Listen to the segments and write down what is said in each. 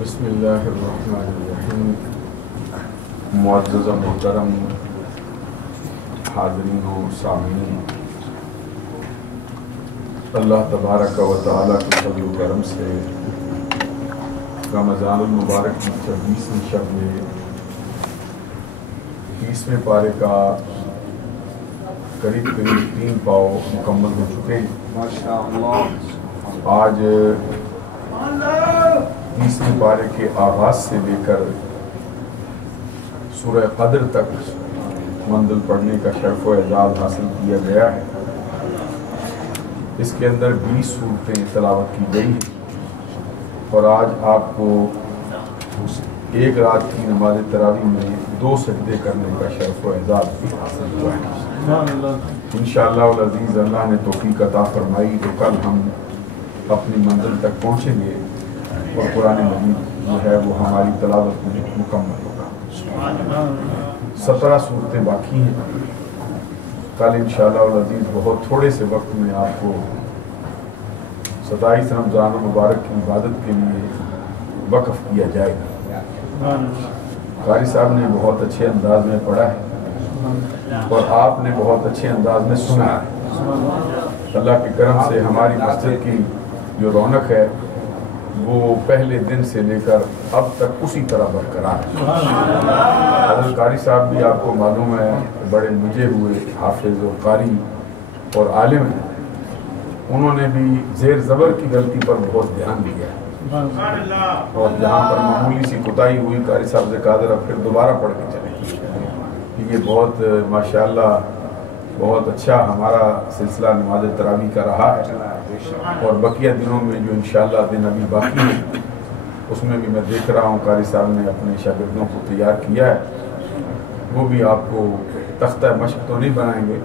بسم اللہ الرحمن الرحیم۔ معزز محترم حاضرین و سامعین، اللہ تبارک و تعالیٰ کے فضل و کرم سے رمضان المبارک کی 26ویں شب میں 30ویں پارے کا قریب 3 پاؤ مکمل ہو چکے ہیں۔ آج 30ویں پارے کے آغاز سے لے کر سورہ قدر تک منزل پڑھنے کا شرف و اعزاز حاصل کیا گیا ہے۔ اس کے اندر 20 سورتیں تلاوت کی گئی ہیں اور آج آپ کو ایک رات کی نماز تراویح میں 2 سجدے کرنے کا شرف و اعزاز بھی حاصل ہوا ہے۔ انشاءاللہ العزیز اللہ نے توفیق عطا فرمائی تو کل ہم اپنی منزل تک پہنچیں گے اور قرآن مجید جو ہے وہ ہماری تلاوت میں مکمل ہوگا۔ 17 سورتیں باقی ہیں۔ کل انشاءاللہ العزیز بہت تھوڑے سے وقت میں آپ کو 27 رمضان المبارک کی عبادت کے لیے وقف کیا جائے گا۔ قاری صاحب نے بہت اچھے انداز میں پڑھا ہے اور آپ نے بہت اچھے انداز میں سنا ہے۔ اللہ کے کرم سے ہماری مسجد کی جو رونق ہے وہ پہلے دن سے لے کر اب تک اسی طرح برقرار ہے۔ حضرت قاری صاحب بھی آپ کو معلوم ہے بڑے مجھے ہوئے حافظ و قاری اور عالم ہیں، انہوں نے بھی زیر زبر کی غلطی پر بہت دھیان دیا ہے اور جہاں پر معمولی سی کوتاہی ہوئی قاری صاحب سے کہا ذرا پھر دوبارہ پڑھ کے چلیں۔ یہ بہت ماشاءاللہ بہت اچھا ہمارا سلسلہ نماز تراویح کا رہا ہے اور بقیہ دنوں میں جو انشاءاللہ دن ابھی باقی ہیں اس میں بھی میں دیکھ رہا ہوں قاری صاحب نے اپنے شاگردوں کو تیار کیا ہے، وہ بھی آپ کو تختہ مشق تو نہیں بنائیں گے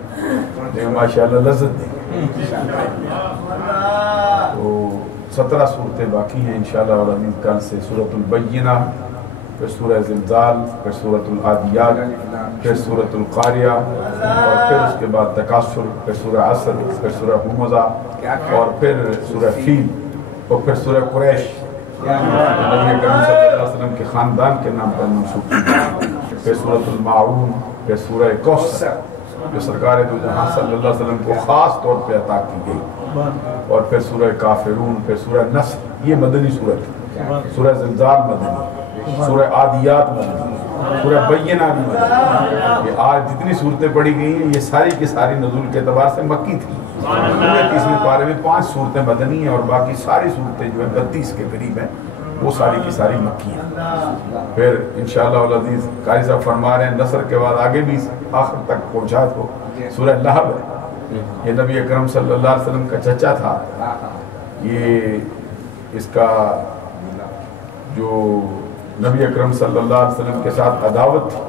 لیکن ماشاءاللہ لذت دیں گے۔ تو 17 سورتیں باقی ہیں انشاءاللہ العزیز۔ کل سے سورۃ البینہ، پھر سورہ زلزال، پھر سورۃ العادیات، پھر سورۃ القاریہ اور پھر اس کے بعد تکاثر، پھر سورہ عصر، پھر سورہ ہمزہ اور پھر سورہ فیل اور پھر سورہ قریش نبی کریم صلی اللہ علیہ وسلم کے خاندان کے نام پر منسوب، پھر سورۃ الماعون، پھر سورہ کوثر جو سرکار دو جہاں صلی اللہ علیہ وسلم کو خاص طور پہ عطا کی گئی، اور پھر سورہ کافرون، پھر سورہ نصر، یہ مدنی سورت ہے، سورہ زلزال مدنی، سورہ عادیات مدنی، سورہ بینہ بھی مدنی۔ یہ آج جتنی صورتیں پڑھی گئی ہیں یہ ساری کی ساری نزول کے اعتبار سے مکی تھی۔ 30ویں پارے میں 5 صورتیں مدنی ہیں اور باقی ساری صورتیں جو ہیں 32 کے قریب ہیں وہ ساری کی ساری مکی ہیں۔ پھر انشاءاللہ العزیز قاری صاحب فرما رہے ہیں نصر کے بعد آگے بھی آخر تک پہنچا تو سورہ لہب ہے، یہ نبی اکرم صلی اللہ علیہ وسلم کا چچا تھا، یہ اس کا جو نبی اکرم صلی اللہ علیہ وسلم کے ساتھ عداوت تھی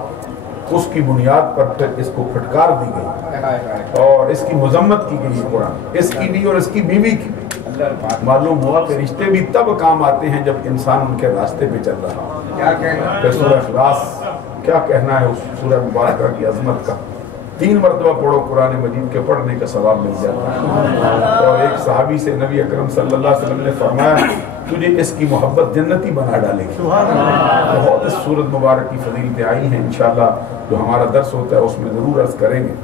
اس کی بنیاد پر پھر اس کو پھٹکار دی گئی اور اس کی مذمت کی گئی قرآن، اس کی بھی اور اس کی بیوی کی بھی۔ معلوم ہوا کہ رشتے بھی تب کام آتے ہیں جب انسان ان کے راستے پہ چل رہا ہو۔ پھر سورہ اخلاص، کیا کہنا ہے اس سورہ مبارکہ کی عظمت کا، 3 مرتبہ پڑھو قرآن مجید کے پڑھنے کا ثواب مل جاتا ہے۔ اور ایک صحابی سے نبی اکرم صلی اللہ علیہ وسلم نے فرمایا تجھے اس کی محبت جنتی بنا ڈالے گی۔ بہت اس سورت مبارک کی فضیلتیں آئی ہیں، انشاءاللہ جو ہمارا درس ہوتا ہے اس میں ضرور عرض کریں گے،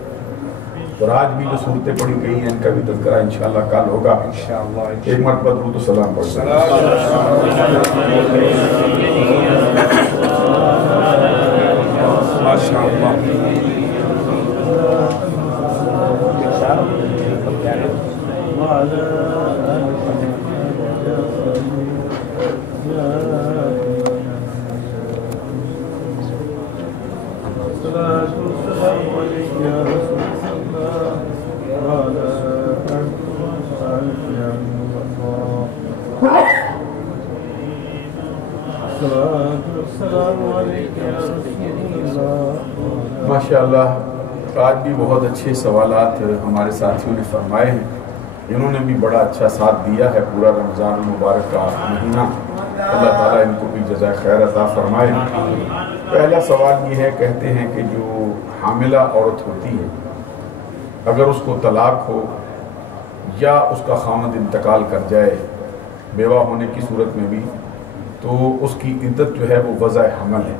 اور آج بھی جو صورتیں پڑھی گئی ہیں ان کا بھی تذکرہ انشاءاللہ کل ہوگا۔ ایک مرتبہ درود و سلام پڑھ ماشاءاللہ آج بھی بہت اچھے سوالات ہمارے ساتھیوں نے فرمائے ہیں، انہوں نے بھی بڑا اچھا ساتھ دیا ہے پورا رمضان المبارک کا مہینہ، اللہ تعالیٰ ان کو بھی جزائے خیر عطا فرمائے۔ پہلا سوال یہ ہے، کہتے ہیں کہ جو حاملہ عورت ہوتی ہے اگر اس کو طلاق ہو یا اس کا خامد انتقال کر جائے بیوہ ہونے کی صورت میں بھی تو اس کی عدت جو ہے وہ وضع حمل ہے.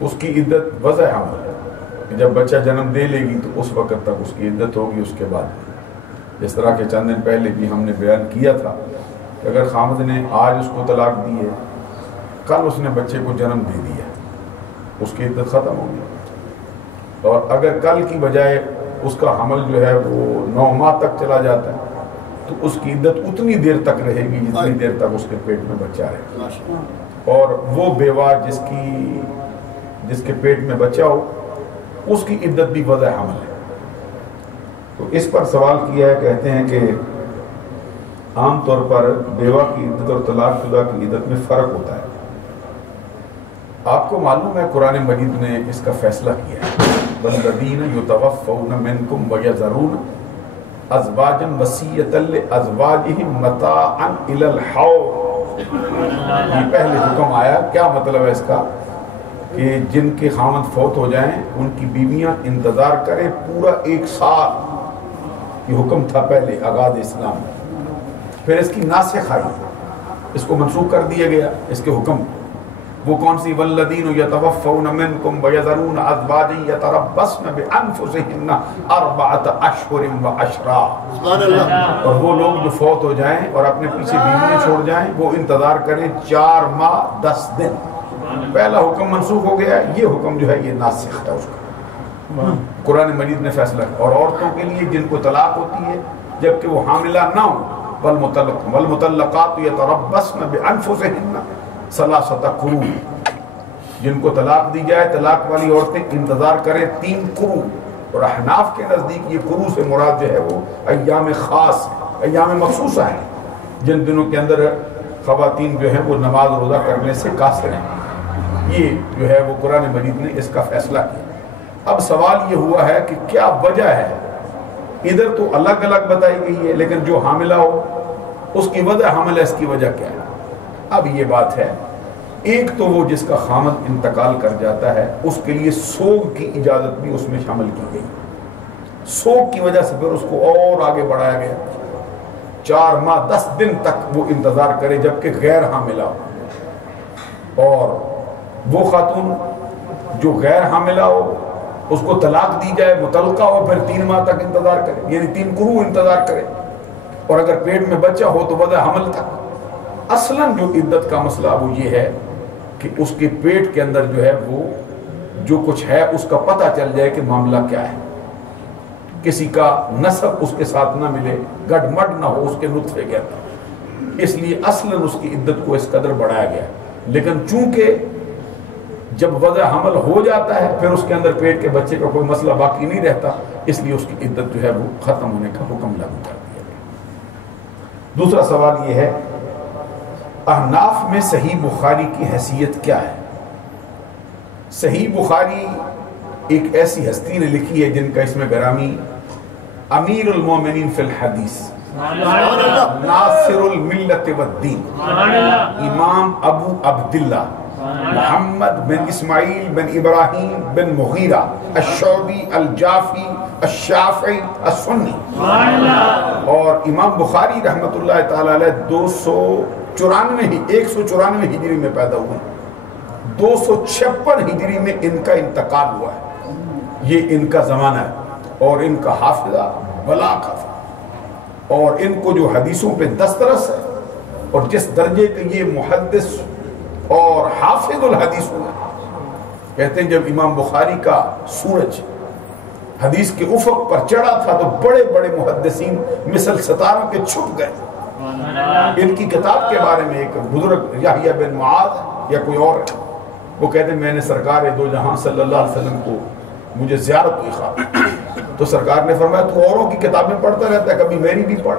اس کی عدت وضع حمل ہے کہ جب بچہ جنم دے لے گی تو اس وقت تک اس کی عدت ہوگی. اس کے بعد جس طرح کہ چند دن پہلے بھی ہم نے بیان کیا تھا کہ اگر خامد نے آج اس کو طلاق دی ہے، کل اس نے بچے کو جنم دے دیا، اس کی عدت ختم ہوگی. اور اگر کل کی بجائے اس کا حمل جو ہے وہ 9 ماہ تک چلا جاتا ہے تو اس کی عدت اتنی دیر تک رہے گی جتنی دیر تک اس کے پیٹ میں بچہ رہے. اور وہ بیوہ جس کے پیٹ میں بچہ ہو اس کی عدت بھی وضع حمل ہے. تو اس پر سوال کیا ہے، کہتے ہیں کہ عام طور پر بیوہ کی عدت اور طلاق شدہ کی عدت میں فرق ہوتا ہے. آپ کو معلوم ہے قرآن مجید نے اس کا فیصلہ کیا ہے، والذین یتوفون منکم ویذرون ازواجا وصیۃ لازواجہم متاعا الی الحول. یہ پہلے حکم آیا. کیا مطلب ہے اس کا؟ کہ جن کے خاوند فوت ہو جائیں ان کی بیویاں انتظار کریں پورا 1 سال. یہ حکم تھا پہلے آغاز اسلام میں. پھر اس کی ناسخ آئی، اس کو منسوخ کر دیا گیا اس کے حکم. وہ کون سی؟ والذین یتوفون منکم ویذرون ازواجا یتربصن بانفسہن 4 اشہر وعشرا. اور وہ لوگ جو فوت ہو جائیں اور اپنے پیچھے بیویاں چھوڑ جائیں وہ انتظار کریں 4 ماہ 10 دن. پہلا حکم منسوخ ہو گیا، یہ حکم جو ہے یہ ناسخ ہے اس کا. قرآن مجید نے فیصلہ کیا. اور عورتوں کے لیے جن کو طلاق ہوتی ہے جبکہ وہ حاملہ نہ ہو، والمطلقات یتربصن بانفسہن 3 قروء. جن کو طلاق دی جائے طلاق والی عورتیں انتظار کریں 3 قروء. اور احناف کے نزدیک یہ قروء سے مراد جو ہے وہ ایام خاص، ایام مخصوصہ ہیں جن دنوں کے اندر خواتین جو ہیں وہ نماز روزہ کرنے سے قاصر ہیں. یہ جو ہے وہ قرآن مجید نے اس کا فیصلہ کیا. اب سوال یہ ہوا ہے کہ کیا وجہ ہے؟ ادھر تو الگ الگ بتائی گئی ہے لیکن جو حاملہ ہو اس کی وجہ حمل ہے، اس کی وجہ کیا ہے؟ اب یہ بات ہے، ایک تو وہ جس کا خامد انتقال کر جاتا ہے اس کے لیے سوگ کی اجازت بھی اس میں شامل کی گئی. سوگ کی وجہ سے پھر اس کو اور آگے بڑھایا گیا 4 ماہ 10 دن تک وہ انتظار کرے جبکہ غیر حاملہ ہو. اور وہ خاتون جو غیر حاملہ ہو اس کو طلاق دی جائے، مطلقہ ہو، پھر 3 ماہ تک انتظار کرے، یعنی 3 قروء انتظار کرے. اور اگر پیٹ میں بچہ ہو تو وضع حمل تک. اصلاً جو عدت کا مسئلہ وہ یہ ہے کہ اس کے پیٹ کے اندر جو ہے وہ جو کچھ ہے اس کا پتہ چل جائے کہ معاملہ کیا ہے. کسی کا نسب اس کے ساتھ نہ ملے، گڈ مڈ نہ ہو اس کے نطفے کے اندر. اس لیے اصلاً اس کی عدت کو اس قدر بڑھایا گیا. لیکن چونکہ جب وضع حمل ہو جاتا ہے پھر اس کے اندر پیٹ کے بچے کا کوئی مسئلہ باقی نہیں رہتا، اس لیے اس کی عدت جو ہے وہ ختم ہونے کا حکم لاگو کر دیا گیا. دوسرا سوال یہ ہے، احناف میں صحیح بخاری کی حیثیت کیا ہے؟ صحیح بخاری ایک ایسی ہستی نے لکھی ہے جن کا اس میں گرامی امیر المومنین فی الحدیث، ناصر الملت والدین، امام ابو عبداللہ محمد بن اسماعیل بن ابراہیم بن مغیرہ الشعبی الجعفی الشافعی السنی. اور امام بخاری رحمۃ اللہ تعالی علیہ 194 ہجری میں پیدا ہوئے، 256 ہجری میں ان کا انتقال ہوا ہے. یہ ان کا زمانہ ہے اور ان کا حافظہ بلاغہ تھا اور ان کو جو حدیثوں پہ دسترس ہے اور جس درجے کے یہ محدث اور حافظ الحدیث ہوئے. کہتے ہیں جب امام بخاری کا سورج حدیث کے افق پر چڑھا تھا تو بڑے بڑے محدثین مثل ستاروں کے چھپ گئے. ان کی کتاب کے بارے میں ایک بزرگ یحییٰ بن معاذ یا کوئی اور وہ کہتے ہیں میں نے سرکار دو جہاں صلی اللہ علیہ وسلم کو مجھے زیارت ہوئی خواب تو سرکار نے فرمایا تو اوروں کی کتابیں پڑھتا رہتا ہے، کبھی میری بھی پڑھ.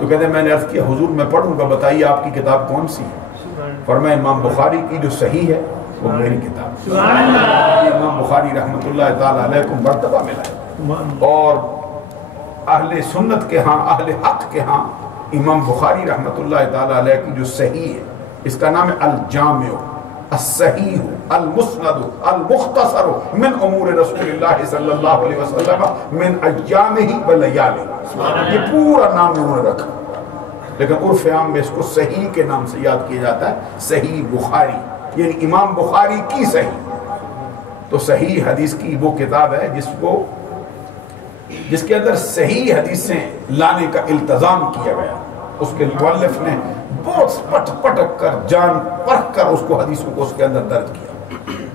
تو کہتے ہیں میں نے عرض کیا حضور میں پڑھوں گا، بتائیے آپ کی کتاب کون سی ہے؟ فرمایا امام بخاری کی جو صحیح ہے وہ میری کتاب. امام بخاری رحمۃ اللہ تعالی علیہ کو مرتبہ ملا ہے اور اہل سنت کے ہاں، اہل حق کے ہاں امام بخاری رحمۃ اللہ تعالی علیہ کی جو صحیح ہے اس کا نام ہے الجامع الصحیح المسند المختصر من امور رسول اللہ صلی اللہ علیہ وسلم من ایامہ و لیالہ. یہ پورا نام انہوں نے رکھا. لیکن عرف عام میں اس کو صحیح کے نام سے یاد کیا جاتا ہے، صحیح بخاری، یعنی امام بخاری کی صحیح۔ تو صحیح حدیث کی وہ کتاب ہے جس کے اندر صحیح حدیثیں لانے کا التزام کیا گیا۔ اس کے مؤلف نے بہت پٹک کر جان پرکھ کر اس کو حدیثوں کو اس کے اندر درج کیا۔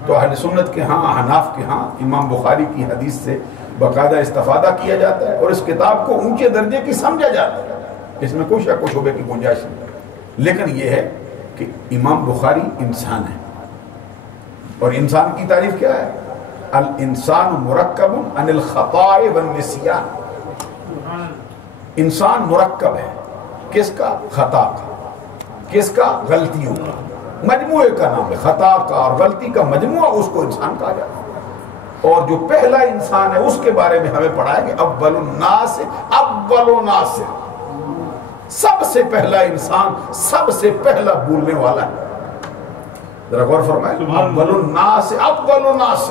تو اہل سنت کے ہاں، احناف کے ہاں امام بخاری کی حدیث سے باقاعدہ استفادہ کیا جاتا ہے اور اس کتاب کو اونچے درجے کی سمجھا جاتا ہے، اس میں کوئی شک و شبے کی گنجائش نہیں۔ لیکن یہ ہے کہ امام بخاری انسان ہے، اور انسان کی تعریف کیا ہے؟ الانسان مرکب عن الخطاء والنسیان۔ انسان مرکب ہے، کس کا؟ خطا کا۔ کس کا؟ غلطیوں کا، مجموعے کا نام ہے۔ خطا کا اور غلطی کا مجموعہ، اس کو انسان کہا جاتا ہے۔ اور جو پہلا انسان ہے اس کے بارے میں ہمیں پڑھا ہے کہ اول الناس، اول الناس، سب سے پہلا انسان، سب سے پہلا بولنے والا ہے۔ ذرا غور فرمائے، اول الناس، اول الناس،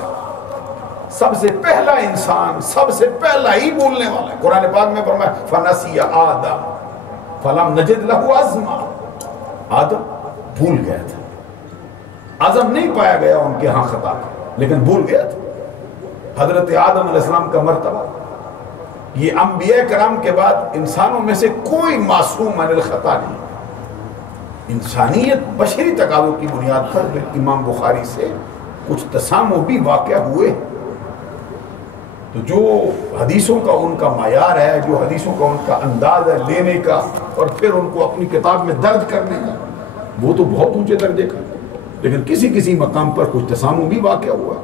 سب سے پہلا انسان، سب سے پہلا ہی بولنے والا ہے۔ قرآن پاک میں فرمایا فنسی آدم فلم نجد لہو عزما۔ آدم بھول گیا تھا، عزم نہیں پایا گیا ان کے ہاں خطا کا، لیکن بھول گیا تھا۔ حضرت آدم علیہ السلام کا مرتبہ، یہ انبیاء کرام کے بعد انسانوں میں سے کوئی معصوم عن الخطا نہیں۔ انسانیت بشری تقاضوں کی بنیاد پر امام بخاری سے کچھ تسامح بھی واقع ہوئے۔ تو جو حدیثوں کا ان کا معیار ہے، جو حدیثوں کا ان کا انداز ہے لینے کا اور پھر ان کو اپنی کتاب میں درج کرنے کا، وہ تو بہت اونچے درجے کا، لیکن کسی مقام پر کچھ تسامح بھی واقع ہوا۔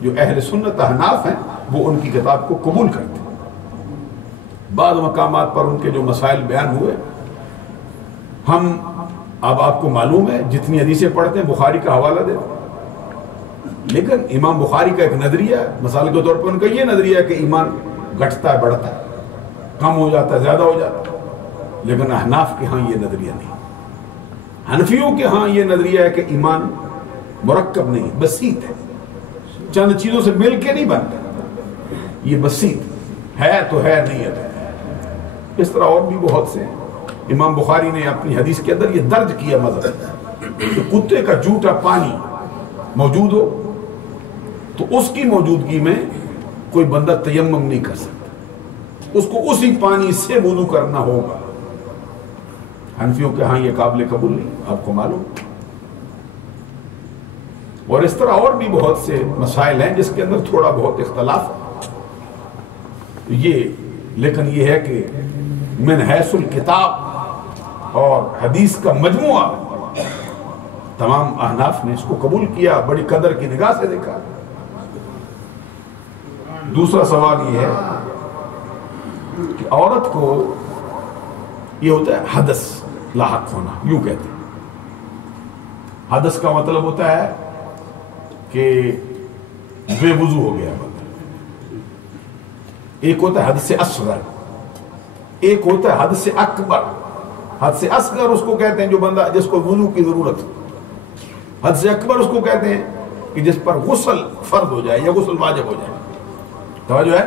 جو اہل سنت احناف ہیں وہ ان کی کتاب کو قبول کرتے ہیں۔ بعض مقامات پر ان کے جو مسائل بیان ہوئے، ہم اب آپ کو معلوم ہے جتنی حدیثیں پڑھتے ہیں بخاری کا حوالہ دیتے ہیں، لیکن امام بخاری کا ایک نظریہ ہے، مثال کے طور پر ان کا یہ نظریہ ہے کہ ایمان گھٹتا ہے، بڑھتا ہے، کم ہو جاتا ہے، زیادہ ہو جاتا ہے، لیکن احناف کے ہاں یہ نظریہ نہیں۔ حنفیوں کے ہاں یہ نظریہ ہے کہ ایمان مرکب نہیں، بسیط ہے، چند چیزوں سے مل کے نہیں بنتا، یہ بسیط ہے تو ہے، نہیں ہے تو۔ اس طرح اور بھی بہت سے امام بخاری نے اپنی حدیث کے اندر یہ درج کیا مذہب کہ کتے کا جھوٹا پانی موجود ہو تو اس کی موجودگی میں کوئی بندہ تیمم نہیں کر سکتا، اس کو اسی پانی سے وضو کرنا ہوگا۔ حنفیوں کے ہاں یہ قابل قبول نہیں، آپ کو معلوم۔ اور اس طرح اور بھی بہت سے مسائل ہیں جس کے اندر تھوڑا بہت اختلاف ہے، لیکن یہ ہے کہ من حیث الکتاب اور حدیث کا مجموعہ تمام احناف نے اس کو قبول کیا، بڑی قدر کی نگاہ سے دیکھا۔ دوسرا سوال یہ ہے کہ عورت کو یہ ہوتا ہے حدث لاحق ہونا، یوں کہتے ہیں۔ حدث کا مطلب ہوتا ہے کہ بے وضو ہو گیا بندہ۔ ایک ہوتا ہے حدث اصغر، ایک ہوتا ہے حدث اکبر۔ حدث اصغر اس کو کہتے ہیں جو بندہ جس کو وضو کی ضرورت ہو، حدث اکبر اس کو کہتے ہیں کہ جس پر غسل فرض ہو جائے یا غسل واجب ہو جائے، توجہ ہے،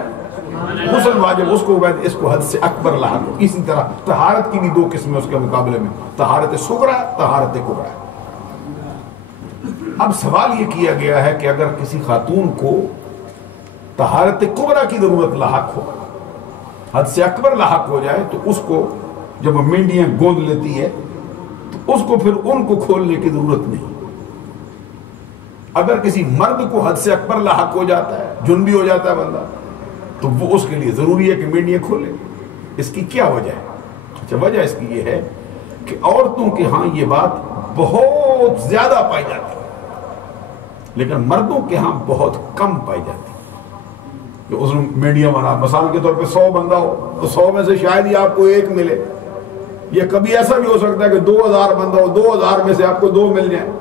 غسل واجب، اس کو کہتے ہیں، اس کو حدث اکبر لاحق ہو۔ اسی طرح طہارت کی بھی دو قسمیں اس کے مقابلے میں، طہارت صغریٰ، طہارت کبریٰ۔ اب سوال یہ کیا گیا ہے کہ اگر کسی خاتون کو طہارت کبریٰ کی ضرورت لاحق ہو، حدث اکبر لاحق ہو جائے، تو اس کو جب مینڈیاں گوند لیتی ہے تو اس کو پھر ان کو کھولنے کی ضرورت نہیں۔ اگر کسی مرد کو حدث اکبر لاحق ہو جاتا ہے، جنبی ہو جاتا ہے بندہ، تو وہ اس کے لیے ضروری ہے کہ مینڈیاں کھولے۔ اس کی کیا وجہ ہے؟ اچھا، وجہ اس کی یہ ہے کہ عورتوں کے ہاں یہ بات بہت زیادہ پائی جاتی ہے، لیکن مردوں کے ہاں بہت کم پائی جاتی ہے۔ کہ اس میں میڈیم بنا، مثال کے طور پہ 100 بندہ ہو تو 100 میں سے شاید ہی آپ کو ایک ملے، یا کبھی ایسا بھی ہو سکتا ہے کہ 2000 بندہ ہو، 2000 میں سے آپ کو 2 مل جائیں۔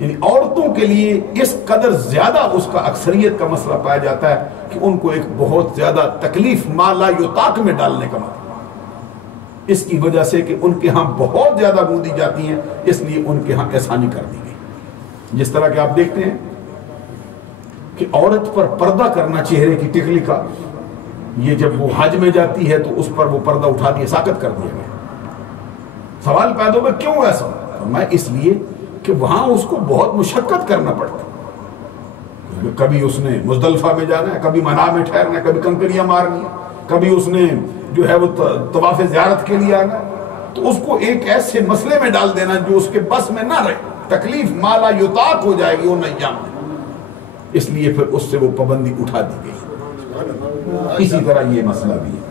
یعنی عورتوں کے لیے اس قدر زیادہ اس کا اکثریت کا مسئلہ پایا جاتا ہے کہ ان کو ایک بہت زیادہ تکلیف ما لا یطاق میں ڈالنے کا مطلب، اس کی وجہ سے کہ ان کے ہاں بہت زیادہ گوندی جاتی ہیں، اس لیے ان کے ہاں آسانی کر دی گئی۔ جس طرح کہ آپ دیکھتے ہیں کہ عورت پر پردہ کرنا چہرے کی ٹکلی کا، یہ جب وہ حج میں جاتی ہے تو اس پر وہ پردہ اٹھا دیا ساقط کر دیا گیا. سوال پیدا ہوا کیوں ایسا؟ میں اس لیے کہ وہاں اس کو بہت مشقت کرنا پڑتا. کبھی اس نے مزدلفہ میں جانا ہے، کبھی منا میں ٹھہرنا ہے، کبھی کنکریاں مارنی ہے، کبھی اس نے جو ہے وہ طواف زیارت کے لیے آنا. تو اس کو ایک ایسے مسئلے میں ڈال دینا جو اس کے بس میں نہ رہے، تکلیف مالا یطاق ہو جائے گی ان ایام میں. اس لیے پھر اس سے وہ پابندی اٹھا دی گئی. اسی طرح یہ مسئلہ بھی ہے.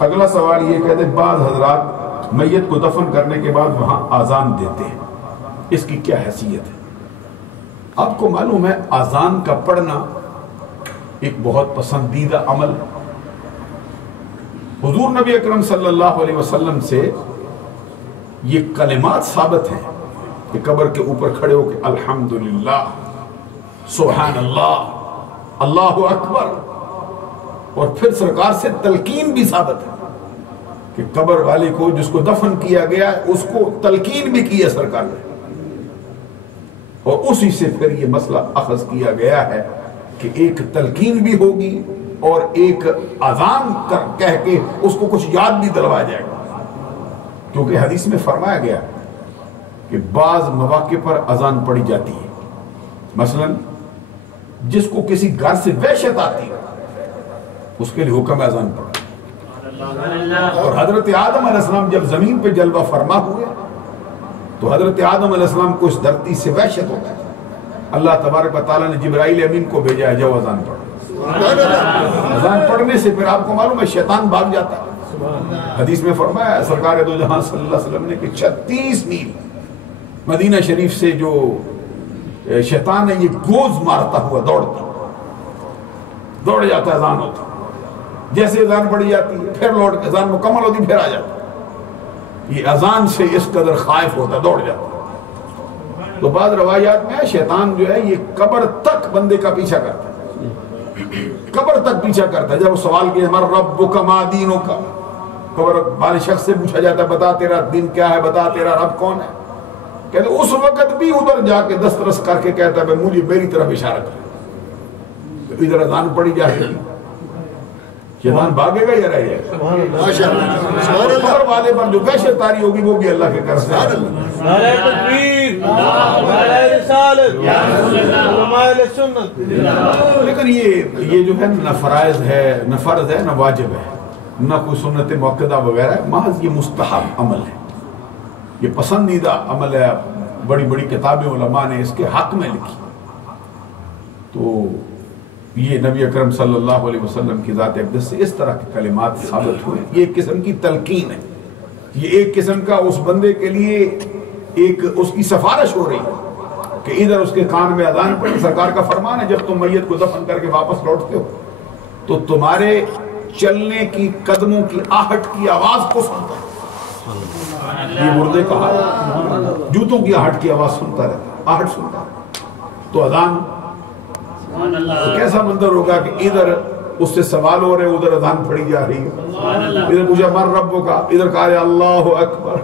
اگلا سوال یہ کہتے ہیں بعض حضرات میت کو دفن کرنے کے بعد وہاں آذان دیتے ہیں، اس کی کیا حیثیت ہے؟ آپ کو معلوم ہے آذان کا پڑھنا ایک بہت پسندیدہ عمل. حضور نبی اکرم صلی اللہ علیہ وسلم سے یہ کلمات ثابت ہیں کہ قبر کے اوپر کھڑے ہو کے الحمدللہ، سبحان اللہ، اللہ اکبر. اور پھر سرکار سے تلقین بھی ثابت ہے کہ قبر والے کو جس کو دفن کیا گیا اس کو تلقین بھی کی ہے سرکار نے. اور اسی سے پھر یہ مسئلہ اخذ کیا گیا ہے کہ ایک تلقین بھی ہوگی اور ایک اذان کہہ کے اس کو کچھ یاد بھی دلوایا جائے گا. کیونکہ حدیث میں فرمایا گیا کہ بعض مواقع پر اذان پڑھی جاتی ہے. مثلا جس کو کسی گھر سے وحشت آتی ہے اس کے لیے حکم اذان پڑھا. اور حضرت آدم علیہ السلام جب زمین پہ جلوہ فرما ہوئے تو حضرت آدم علیہ السلام کو اس دھرتی سے وحشت ہوتا ہے. اللہ تبارک و تعالیٰ نے جبرائیل امین کو بھیجا ہے جو اذان پڑھو. اذان پڑھنے سے پھر آپ کو معلوم ہے شیطان بھاگ جاتا ہے. حدیث میں فرمایا ہے سرکار دو جہاں صلی اللہ علیہ وسلم نے کہ 36 میل مدینہ شریف سے جو شیطان ہے یہ گوز مارتا ہوا دوڑ جاتا ہے. اذان ہوتا جیسے اذان پڑھی جاتی ہے پھر لوٹ کے اذان مکمل ہوتی پھر آ جاتا. یہ اذان سے اس قدر خائف ہوتا دوڑ جاتا. تو بعض روایات میں شیطان جو ہے یہ قبر تک بندے کا پیچھا کرتا ہے، قبر تک پیچھا کرتا ہے. جب وہ سوال کیا مر ربک ما دینک، قبر والے شخص سے پوچھا جاتا ہے بتا تیرا دین کیا ہے، بتا تیرا رب کون ہے. کہتے اس وقت بھی ادھر جا کے دسترس کر کے کہتا ہے مجھے میری طرف اشارہ کر. ادھر اذان پڑھی جائے گی شیطان بھاگے گا یا رہ جائے گا؟ قبر والے پر جو وحشت طاری ہوگی وہ بھی اللہ کے کر سے. نعرہ تکبیر، نعرہ رسالت، علماء سنت. لیکن یہ جو ہے نہ فرائض ہے نہ فرض ہے نہ واجب ہے نہ کوئی سنت مؤکدہ وغیرہ ہے، محض یہ مستحب عمل ہے، یہ پسندیدہ عمل ہے. بڑی بڑی کتابیں علماء نے اس کے حق میں لکھی. تو یہ نبی اکرم صلی اللہ علیہ وسلم کی ذات اقدس سے اس طرح کے کلمات ثابت ہوئے. یہ ایک قسم کی تلقین ہے، یہ ایک قسم کا اس بندے کے لیے ایک اس کی سفارش ہو رہی ہے کہ ادھر اس کے کان میں اذان پڑی. سرکار کا فرمان ہے جب تم میت کو دفن کر کے واپس لوٹتے ہو تو تمہارے چلنے کی قدموں کی آہٹ کی آواز کو سنتا ہے. یہ مردے کا حال جوتوں کی آہٹ کی آواز سنتا رہتا، آہٹ سنتا ہے. تو اذان تو کیسا منظر ہوگا کہ ادھر اس سے سوال ہو رہے ادھر اذان پڑھی جا رہی ہے. ادھر پوچھا من ربک، ادھر کہا اللہ اکبر،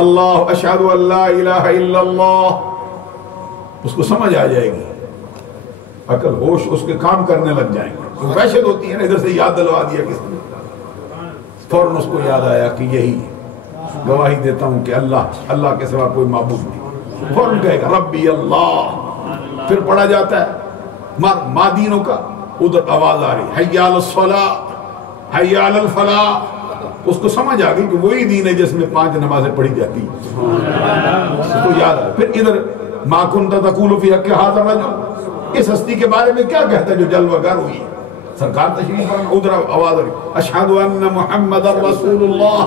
اللہ اشہد ان لا الہ الا اللہ. اس کو سمجھ آ جائے گی، عقل ہوش اس کے کام کرنے لگ جائیں گے. وحشت ہوتی ہے نا، ادھر سے یاد دلوا دیا کس نے، فوراً اس کو یاد آیا کہ یہی گواہی دیتا ہوں کہ اللہ کے سوا کوئی معبود نہیں. فوراً کہے گا ربی اللہ. پھر پڑھا جاتا ہے ما دینوں کا، ادھر آواز آ رہی حی علی الصلاۃ حی علی الفلاح. اس کو سمجھ آ گئی کہ وہی دین ہے جس میں 5 نمازیں پڑھی جاتی. اس کو یاد آ. پھر ادھر ما کنت تقول فی حق ھذا الرجل، اس ہستی کے بارے میں کیا کہتا ہے جو جلوہ گر ہوئی ہے. سرکار تشریف فرما، ادھر آواز آ رہی اشہد ان محمد رسول اللہ.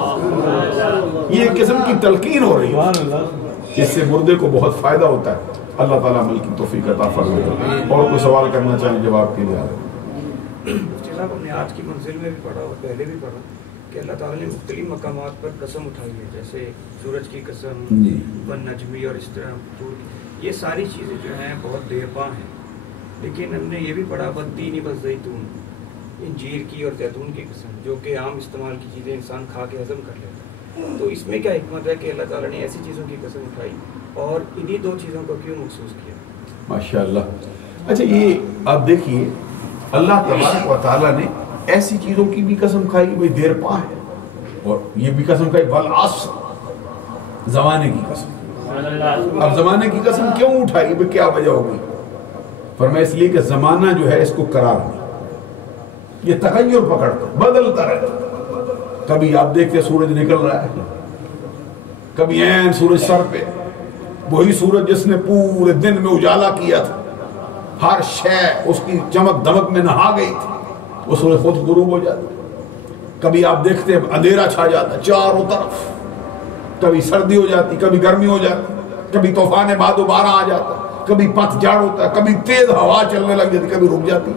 یہ ایک قسم کی تلقین ہو رہی ہے، اس سے مردے کو بہت فائدہ ہوتا ہے. اللہ تعالیٰ عمل کی توفیق عطا فرمائے. اور کوئی سوال کرنا چاہیں جواب کے لیے. جناب ہم نے آج کی منزل میں بھی پڑھا اور پہلے بھی پڑھا کہ اللہ تعالیٰ نے مختلف مقامات پر قسم اٹھائی ہے، جیسے سورج کی قسم، والنجمی اور اس طرح. یہ ساری چیزیں جو ہیں بہت دیر پا ہیں. لیکن ہم نے یہ بھی پڑھا والتین والزیتون، انجیر کی اور زیتون کی قسم، جو کہ عام استعمال کی چیزیں انسان کھا کے ہضم کر لیتا ہے. تو اس میں کیا حکمت ہے کہ اللہ تعالیٰ نے ایسی چیزوں کی قسم اٹھائی اور انہی 2 چیزوں کو کیوں مخصوص کیا؟ ماشاءاللہ. اچھا یہ آپ دیکھیے اللہ تبارک و تعالیٰ نے ایسی چیزوں کی بھی قسم کھائی بھائی دیر پا ہے، اور یہ بھی قسم کھائی والعصر، زمانے کی قسم۔ اب زمانے کی قسم کیوں اٹھائی بھائی، کیا وجہ ہوگی؟ فرمایا اس لیے کہ زمانہ جو ہے اس کو قرار نہیں، یہ تغیر پکڑتا بدلتا رہتا۔ کبھی آپ دیکھتے سورج نکل رہا ہے، کبھی عین سورج سر پہ، وہی سورج جس نے پورے دن میں اجالا کیا تھا، ہر شے اس کی چمک دمک میں نہا گئی تھی، وہ سورج خود غروب ہو جاتا۔ کبھی آپ دیکھتے اندھیرا چھا جاتا چاروں طرف، کبھی سردی ہو جاتی، کبھی گرمی ہو جاتی، کبھی طوفان باد و بارہ آ جاتا، کبھی پت جھاڑ ہوتا ہے، کبھی تیز ہوا چلنے لگ جاتی، کبھی رک جاتی۔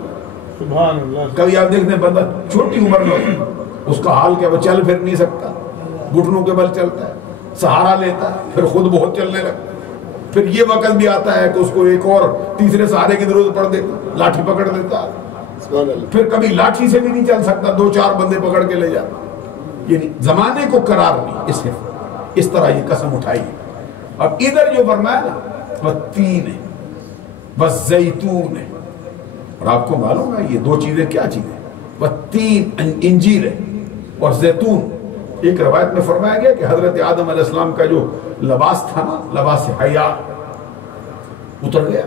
سبحان اللہ۔ کبھی آپ دیکھتے ہیں بندہ چھوٹی عمر میں اس کا حال کیا، وہ چل پھر نہیں سکتا، گھٹنوں کے بل چلتا ہے، سہارا لیتا ہے، پھر خود بہت چلنے لگتا ہے۔ پھر یہ وقت بھی آتا ہے کہ اس کو ایک اور تیسرے سہارے کی ضرورت پڑ دیتی، لاٹھی پکڑ دیتا ہے، پھر کبھی لاٹھی سے بھی نہیں چل سکتا، 2-4 بندے پکڑ کے لے جاتا۔ یعنی زمانے کو قرار نہیں، اس طرح یہ قسم اٹھائی۔ اب ادھر جو فرمایا نا والتین ہے، والزیتون ہے، اور آپ کو معلوم ہے یہ 2 چیزیں کیا چیزیں، والتین انجیر ہے اور زیتون۔ ایک روایت میں فرمایا گیا کہ حضرت آدم علیہ السلام کا جو لباس تھا نا، لباس حیا، اتر گیا۔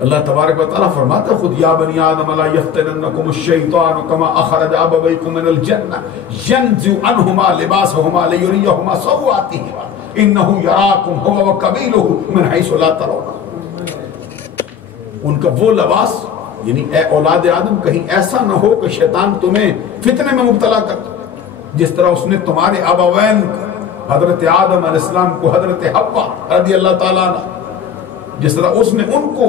اللہ تبارک و تعالیٰ فرماتا خود یا بنی آدم لا یفتننکم الشیطان کما اخرج ابویکم من الجنہ ینزع عنہما لباسہما لیریہما سوآتہما انہ یراکم هو وقبیلہ من حیث لا ترون۔ ان کا وہ لباس، یعنی اے اولاد آدم کہیں ایسا نہ ہو کہ شیطان تمہیں فتنے میں مبتلا کر، جس طرح اس نے تمہارے ابوین حضرت آدم علیہ السلام کو حضرت حوا رضی اللہ تعالیٰ عنہ، جس طرح اس نے ان کو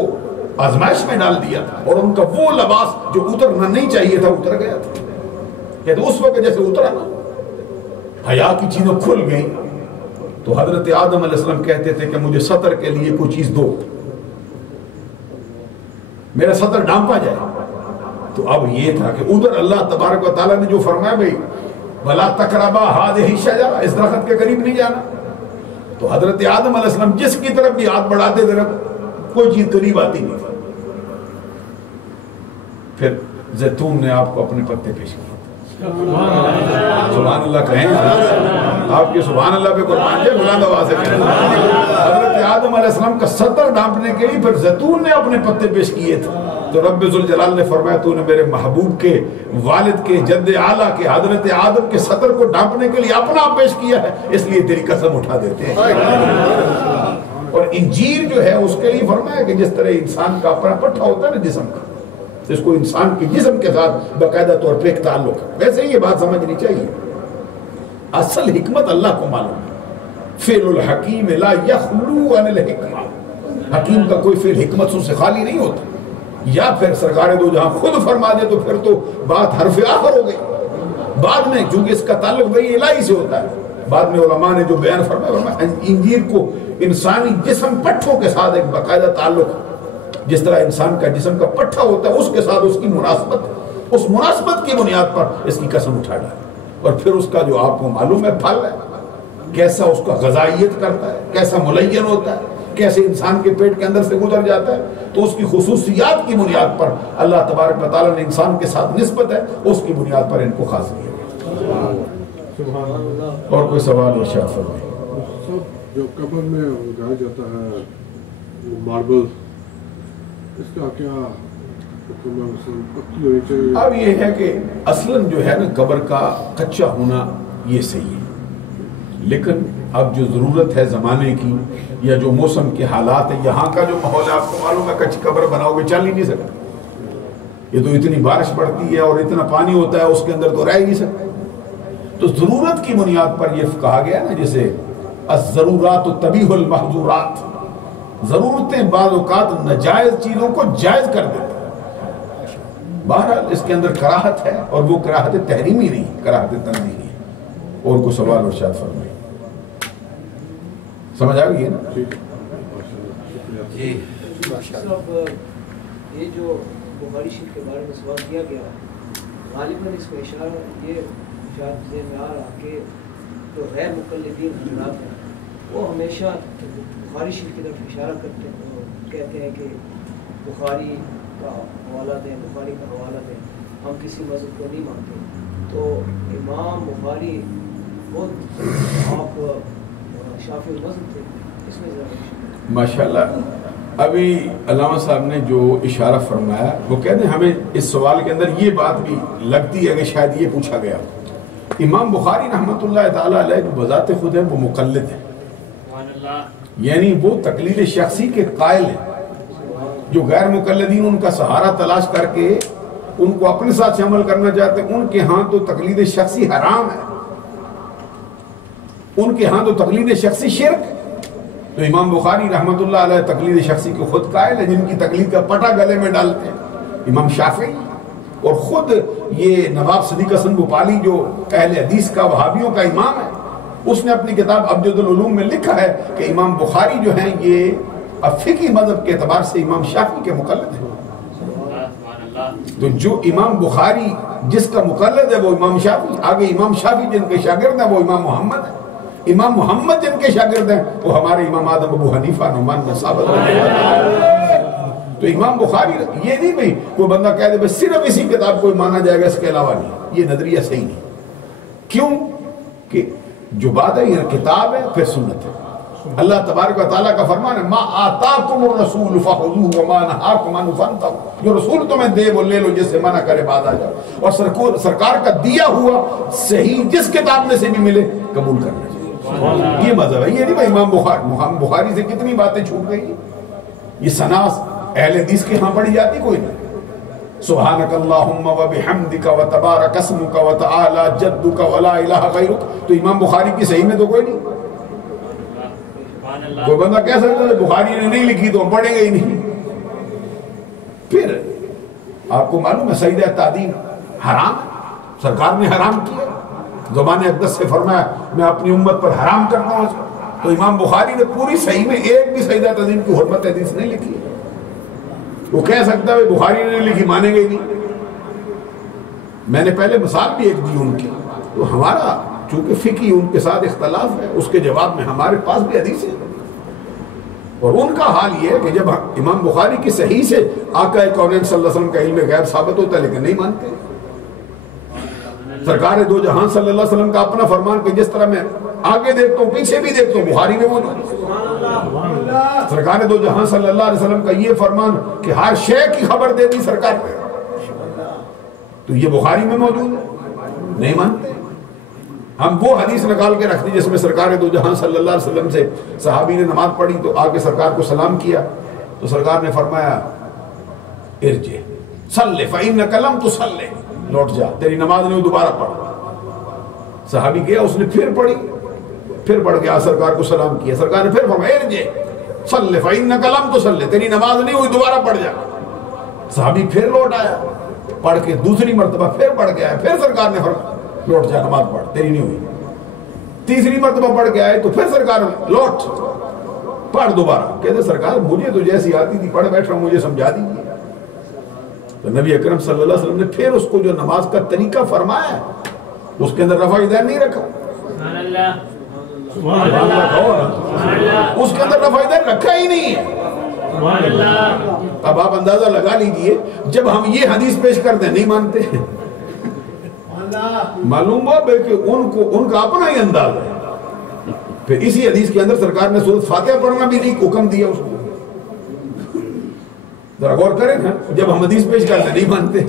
آزمائش میں ڈال دیا تھا، اور ان کا وہ لباس جو اترنا نہیں چاہیے تھا اتر گیا تھا۔ کہتے اس وقت جیسے اترا نا، حیا کی چیزیں کھل گئیں، تو حضرت آدم علیہ السلام کہتے تھے کہ مجھے سطر کے لیے کوئی چیز دو، میرا سطر ڈھانپا جائے۔ تو اب یہ تھا کہ ادھر اللہ تبارک و تعالیٰ نے جو فرمایا بھئی وَلَا تَقْرَبَا هَٰذِهِ الشَّجَرَةَ، اس درخت کے قریب نہیں جانا، تو حضرت آدم علیہ السلام جس کی طرف بھی ہاتھ بڑھاتے تھے کوئی چیز قریب آتی نہیں تھی۔ پھر زیتون نے آپ کو اپنے پتے پیش کیے، سبحان اللہ کہیں، آپ کے سبحان اللہ پہ قربان جائے، بلند آواز سے کہیں۔ حضرت آدم علیہ السلام کا سطر ڈھانپنے کے لیے پھر زیتون نے اپنے پتے پیش کیے تھے، تو رب ذوالجلال نے فرمایا تو نے میرے محبوب کے والد کے جد اعلیٰ کے حضرت آدم کے سطر کو ڈھانپنے کے لیے اپنا پیش کیا ہے، اس لیے تیری قسم اٹھا دیتے ہیں۔ اور انجیر جو ہے اس کے لیے فرمایا کہ جس طرح انسان کا اپنا پٹھا ہوتا ہے نا جسم کا، اس کو انسان کے جسم کے ساتھ باقاعدہ طور پر ایک تعلق ہے، ویسے ہی یہ بات سمجھنی چاہیے۔ اصل حکمت اللہ کو معلوم ہے، فعل الحکیم لا یخلو عن الحکمہ، حکیم کا کوئی فعل حکمت سے خالی نہیں ہوتا۔ یا پھر سرکار دو جہاں خود فرما دے تو پھر تو بات حرف آخر ہو گئی۔ بعد میں چونکہ اس کا تعلق بھئی الہی سے ہوتا ہے، بعد میں علماء نے جو بیان فرمایا انجیر کو انسانی جسم پٹھوں کے ساتھ ایک باقاعدہ تعلق ہے، جس طرح انسان کا جسم کا پٹھا ہوتا ہے اس کے ساتھ اس کی مناسبت، اس مناسبت کی بنیاد پر اس کی قسم اٹھا ڈالی۔ اور پھر اس کا جو آپ کو معلوم ہے پھل ہے، کیسا اس کا غذائیت کرتا ہے، کیسا ملین ہوتا ہے، کیسے انسان کے پیٹ کے اندر سے گزر جاتا ہے، تو اس کی خصوصیات کی بنیاد پر اللہ تبارک و تعالیٰ نے انسان کے ساتھ نسبت ہے، اس کی بنیاد پر ان کو خاص کیا۔ اور کوئی سوال ارشاد فرمائیں۔ جو قبر میں اگایا جاتا ہے ماربل، اس کا کیا حکم ہے؟ پکی ہونی چاہیے؟ اب یہ ہے کہ اصلاً جو ہے نا قبر کا کچا ہونا یہ صحیح ہے، لیکن اب جو ضرورت ہے زمانے کی یا جو موسم کے حالات ہیں، یہاں کا جو ماحول ہے آپ کو معلوم ہے، کچی قبر بناؤ گے چل ہی نہیں سکتا، یہ تو اتنی بارش پڑتی ہے اور اتنا پانی ہوتا ہے اس کے اندر تو رہ ہی نہیں سکتا۔ تو ضرورت کی بنیاد پر یہ کہا گیا نا، جیسے الضرورات تبیح المحظورات، ضرورتیں بعض اوقات ناجائز چیزوں کو جائز کر دیتے ہیں۔ بہرحال اس کے اندر کراہت ہے، اور وہ کراہت تحریمی نہیں، کراہت تنزیہی ہے۔ اور کوئی سوال ارشاد فرمائیں۔ سمجھ آ گئی ہے نا؟ جی صاحب، یہ جو بخاری شریف کے بارے میں سوال کیا گیا، غالباً اس کا اشارہ یہ شاید ذہن میں آ رہا کہ جو غیر مقلدین حضرات ہیں وہ ہمیشہ بخاری شریف کی طرف اشارہ کرتے ہیں اور کہتے ہیں کہ بخاری کا حوالہ دیں، بخاری کا حوالہ دیں، ہم کسی مذہب کو نہیں مانتے. تو امام بخاری خود آپ شافعی المذہب تھے، اس میں ذرا ماشاءاللہ. ابھی علامہ صاحب نے جو اشارہ فرمایا وہ کہتے ہیں ہمیں اس سوال کے اندر یہ بات بھی لگتی ہے کہ شاید یہ پوچھا گیا. امام بخاری رحمۃ اللہ تعالیٰ علیہ جو بذات خود ہے وہ مقلد ہے، یعنی وہ تقلید شخصی کے قائل ہیں. جو غیر مقلدین ان کا سہارا تلاش کر کے ان کو اپنے ساتھ سے عمل کرنا چاہتے ہیں، ان کے ہاں تو تقلید شخصی حرام ہے، ان کے ہاں تو تقلید شخصی شرک. تو امام بخاری رحمۃ اللہ علیہ تقلید شخصی کے خود قائل ہے، جن کی تقلید کا پٹا گلے میں ڈالتے ہیں. امام شافعی اور خود یہ نواب صدیق حسن بھوپالی جو اہل حدیث کا وہابیوں کا امام ہے، اس نے اپنی کتاب ابجد العلوم میں لکھا ہے کہ امام بخاری جو ہیں یہ فقہی مذہب کے اعتبار سے امام شافعی کے مقلد ہیں. تو جو امام بخاری جس کا مقلد ہے وہ امام شافعی، آگے امام شافعی جن کے شاگرد ہیں وہ امام محمد ہیں، امام محمد جن کے شاگرد ہیں وہ ہمارے امام آدم ابو حنیفہ نعمان بن ثابت. تو امام بخاری یہ نہیں بھئی کوئی بندہ کہہ دے بس صرف اسی کتاب کو مانا جائے گا، اس کے علاوہ نہیں. یہ نظریہ صحیح نہیں. کیوں کہ جو بات ہے یہ کتاب ہے پھر سنت ہے. اللہ تبارک و تعالیٰ کا فرمان ہے ما آتاکم الرسول فخذوہ وما نہاکم عنہ فانتہوا. جو رسول تمہیں دے وہ لے لو، جس سے منع کرے بعد آ جاؤ. اور سرکار کا دیا ہوا صحیح جس کتاب میں سے بھی ملے قبول کرنا. یہ مذہب ہے. یہ نہیں بھائی امام بخاری سے کتنی باتیں چھوٹ گئی. یہ ثنا اہل حدیث کے ہاں پڑھی جاتی کوئی نہیں. سبحانک اللہم و بحمدک و تبارک اسمک و تعالی جدک و لا الہ غیرک. تو امام بخاری کی صحیح میں تو کوئی نہیں. کوئی بندہ کہہ سکتا ہے بخاری نے نہیں لکھی تو ہم پڑھیں گے ہی نہیں. پھر آپ کو معلوم ہے سجدہ تعظیم حرام ہے، سرکار نے حرام کیا. زبان اقدس سے فرمایا میں اپنی امت پر حرام کرتا ہوں. تو امام بخاری نے پوری صحیح میں ایک بھی سجدہ تعظیم کی حرمت حدیث نہیں لکھی. وہ کہہ سکتا ہے بخاری نے لکھی مانیں گے ہی نہیں. میں نے پہلے مثال بھی ایک دی ان کی. تو ہمارا چونکہ فقہی ان کے ساتھ اختلاف ہے، اس کے جواب میں ہمارے پاس بھی حدیث ہے. اور ان کا حال یہ ہے کہ جب امام بخاری کی صحیح سے آقا کونین صلی اللہ علیہ وسلم کا علم غیب ثابت ہوتا ہے لیکن نہیں مانتے. سرکار دو جہاں صلی اللہ علیہ وسلم کا اپنا فرمان کہ جس طرح میں آگے دیکھتا ہوں پیچھے بھی دیکھتا ہوں بخاری میں موجود ہے. سرکار دو جہاں صلی اللہ علیہ وسلم کا یہ فرمان کہ ہر شے کی خبر دے دی سرکار نے، تو یہ بخاری میں موجود ہے. نہیں مانتے. ہم وہ حدیث نکال کے رکھتے جس میں سرکار دو جہاں صلی اللہ علیہ وسلم سے صحابی نے نماز پڑھی تو آگے سرکار کو سلام کیا تو سرکار نے فرمایا ارجع صلی فإنک لم تصلی، لوٹ جا تیری نماز نہیں دوبارہ پڑھ. صحابی گیا اس نے پھر پڑھی، پھر پڑھ گیا سرکار کو سلام کیا. سرکار نے پھر فرمایا ارجع صلی فإنک لم تصلی، تیری نماز نہیں ہوئی دوبارہ پڑھ جا. صحابی پھر لوٹ آیا، پڑھ کے دوسری مرتبہ پھر پڑھ گیا. پھر سرکار نے فرمایا لوٹ جا نماز پڑھ تیری نہیں ہوئی. تیسری مرتبہ پڑھ کے آئے تو پھر سرکار لوٹ پڑھ دوبارہ. کہتے سرکار مجھے تو جیسی آتی تھی پڑھ بیٹھ رہا ہوں مجھے سمجھا دیجیے. تو نبی اکرم صلی اللہ علیہ وسلم نے پھر اس کو جو نماز کا طریقہ فرمایا اس کے اندر رفع دین نہیں رکھا. اس کے اندر رفع دین رکھا ہی نہیں ہے. اب آپ اندازہ لگا لیجئے جب ہم یہ حدیث پیش کرتے ہیں نہیں مانتے. معلوم ہوا کہ ان کا اپنا ہی انداز ہے. پھر اسی حدیث کے اندر سرکار نے سورۃ فاتحہ پڑھنا بھی نہیں حکم دیا اس کو. ذرا غور کریں نا جب ہم حدیث پیش کرتے نہیں مانتے.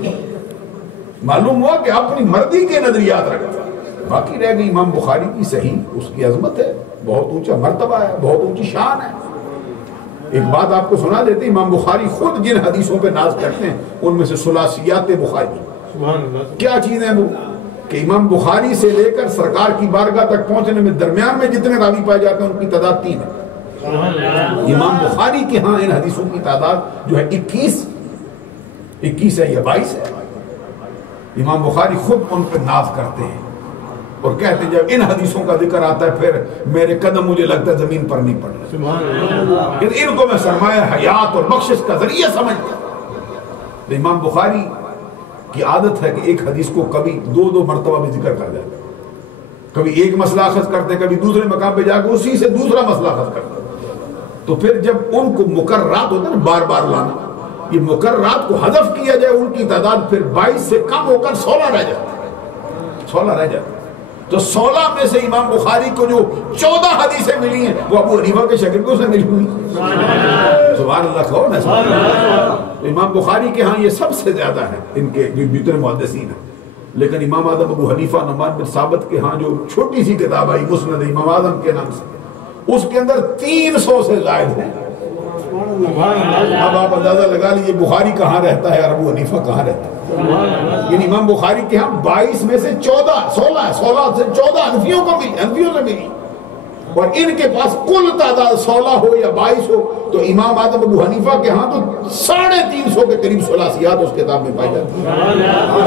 معلوم ہوا کہ اپنی مرضی کے نظریات رکھتے. باقی رہ گئی امام بخاری کی صحیح، اس کی عظمت ہے، بہت اونچا مرتبہ ہے، بہت اونچی شان ہے. ایک بات آپ کو سنا دیتے امام بخاری خود جن حدیثوں پہ ناز کرتے ہیں ان میں سے ثلاثیات بخاری کیا چیزیں وہ کہ امام بخاری سے لے کر سرکار کی بارگاہ تک پہنچنے میں درمیان میں جتنے راوی پائے جاتے ہیں ان کی تعداد 3 ہے. امام بخاری کے ہاں ان حدیثوں کی تعداد جو ہے 21 ہے یا 22 ہے. امام بخاری خود ان پہ ناز کرتے ہیں اور کہتے ہیں جب ان حدیثوں کا ذکر آتا ہے پھر میرے قدم مجھے لگتا ہے زمین پر نہیں پڑنے. ان کو میں سرمایہ حیات اور بخشش کا ذریعہ سمجھتا ہوں. امام بخاری کی عادت ہے کہ ایک حدیث کو کبھی 2 مرتبہ بھی ذکر کر دیتے. کبھی ایک مسئلہ اخذ کرتے کبھی دوسرے مقام پہ جا کے اسی سے دوسرا مسئلہ اخذ کرتے. تو پھر جب ان کو مقررات ہوتا ہے نا بار بار لانا، یہ مقررات کو حذف کیا جائے ان کی تعداد پھر 22 سے کم ہو کر 16 رہ جاتی، 16 رہ جاتی۔ تو 16 میں سے امام بخاری کو جو 14 حدیثیں ملی ہیں وہ ابو حنیفہ کے شاگردوں سے ملی ہوئی۔ سبحان اللہ کہو نا۔ تو امام بخاری کے ہاں یہ سب سے زیادہ ہیں ان کے جو جتنے محدثین ہیں، لیکن امام اعظم ابو حنیفہ نعمان بن ثابت کے ہاں جو چھوٹی سی کتاب آئی مسند امام اعظم کے نام سے، اس کے اندر 300 سے زائد ہیں۔ اب آپ اندازہ لگا لیجیے بخاری کہاں رہتا ہے اور ابو حنیفہ کہاں رہتا ہے۔ یعنی امام بخاری کے ہاں 22 میں سے 16 سے 14 حنفیوں سے ملی، اور ان کے پاس کل تعداد 16 ہو یا 22 ہو تو امام اعظم ابو حنیفہ کے ہاں تو 350 کے قریب ثلاثیات اس کتاب میں پائی جاتی ہیں۔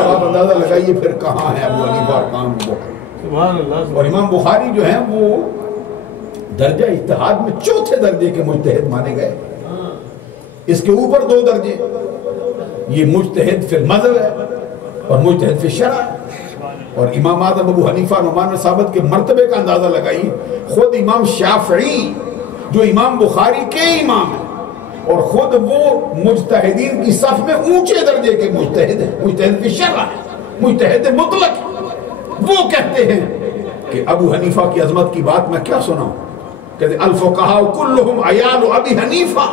آپ اندازہ لگائیے پھر کہاں ہے ابو حنیفہ اور کہاں بخاری۔ اور امام بخاری جو ہیں وہ درجہ اجتہاد میں 4تھے درجے کے مجتہد مانے گئے، اس کے اوپر 2 درجے، یہ مجتہد فی المذہب ہے اور مجتہد فی الشرع ہے۔ اور امام اعظم ابو حنیفہ نعمان بن ثابت کے مرتبے کا اندازہ لگائیے، خود امام شافعی جو امام بخاری کے امام ہیں اور خود وہ مجتہدین کی صف میں اونچے درجے کے مجتہد ہیں، مجتہد فی الشرع ہے، مجتہد مطلق، وہ کہتے ہیں کہ ابو حنیفہ کی عظمت کی بات میں کیا سناؤں، کہتے ہیں الفقہاء کلہم عیال ابی حنیفہ،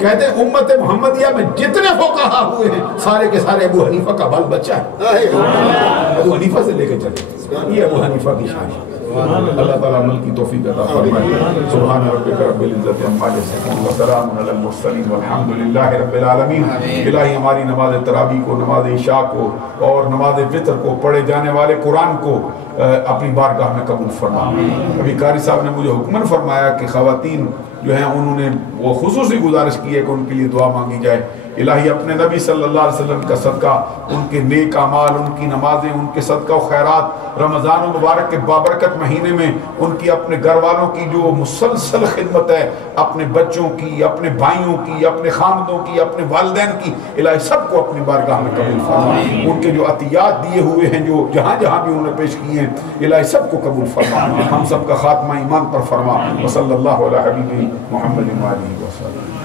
کہتے ہیں امت محمدیہ میں جتنے فقہاء ہوئے ہیں سارے کے سارے ابو حنیفہ کا بال بچہ ہے، ابو حنیفہ سے لے کے چلے، یہ ابو حنیفہ کی شان ہے۔ اللہ تعالیٰ عمل کی توفیق عطا فرمائے۔ سبحان ربک رب العزت عما یصفون وسلام علی المرسلین والحمد للہ رب العالمین۔ الہی ہماری نماز تراویح کو، نماز عشاء کو اور نماز فطر کو، پڑھے جانے والے قرآن کو اپنی بارگاہ میں قبول فرما۔ ابھی قاری صاحب نے مجھے حکمن فرمایا کہ خواتین جو ہیں انہوں نے وہ خصوصی گزارش کی ہے کہ ان کے لیے دعا مانگی جائے۔ الہی اپنے نبی صلی اللہ علیہ وسلم کا صدقہ، ان کے نیک اعمال، ان کی نمازیں، ان کے صدقہ و خیرات، رمضان المبارک کے بابرکت مہینے میں ان کی اپنے گھر والوں کی جو مسلسل خدمت ہے، اپنے بچوں کی، اپنے بھائیوں کی، اپنے خامدوں کی، اپنے والدین کی، الہی سب کو اپنی بارگاہ میں قبول فرما۔ ان کے جو عطیات دیے ہوئے ہیں جو جہاں جہاں بھی انہوں نے پیش کیے ہیں، الہی سب کو قبول فرما۔ ہم سب کا خاتمہ ایمان پر فرما۔ وصلی اللہ علی حبیبہ محمد وآلہ وسلم۔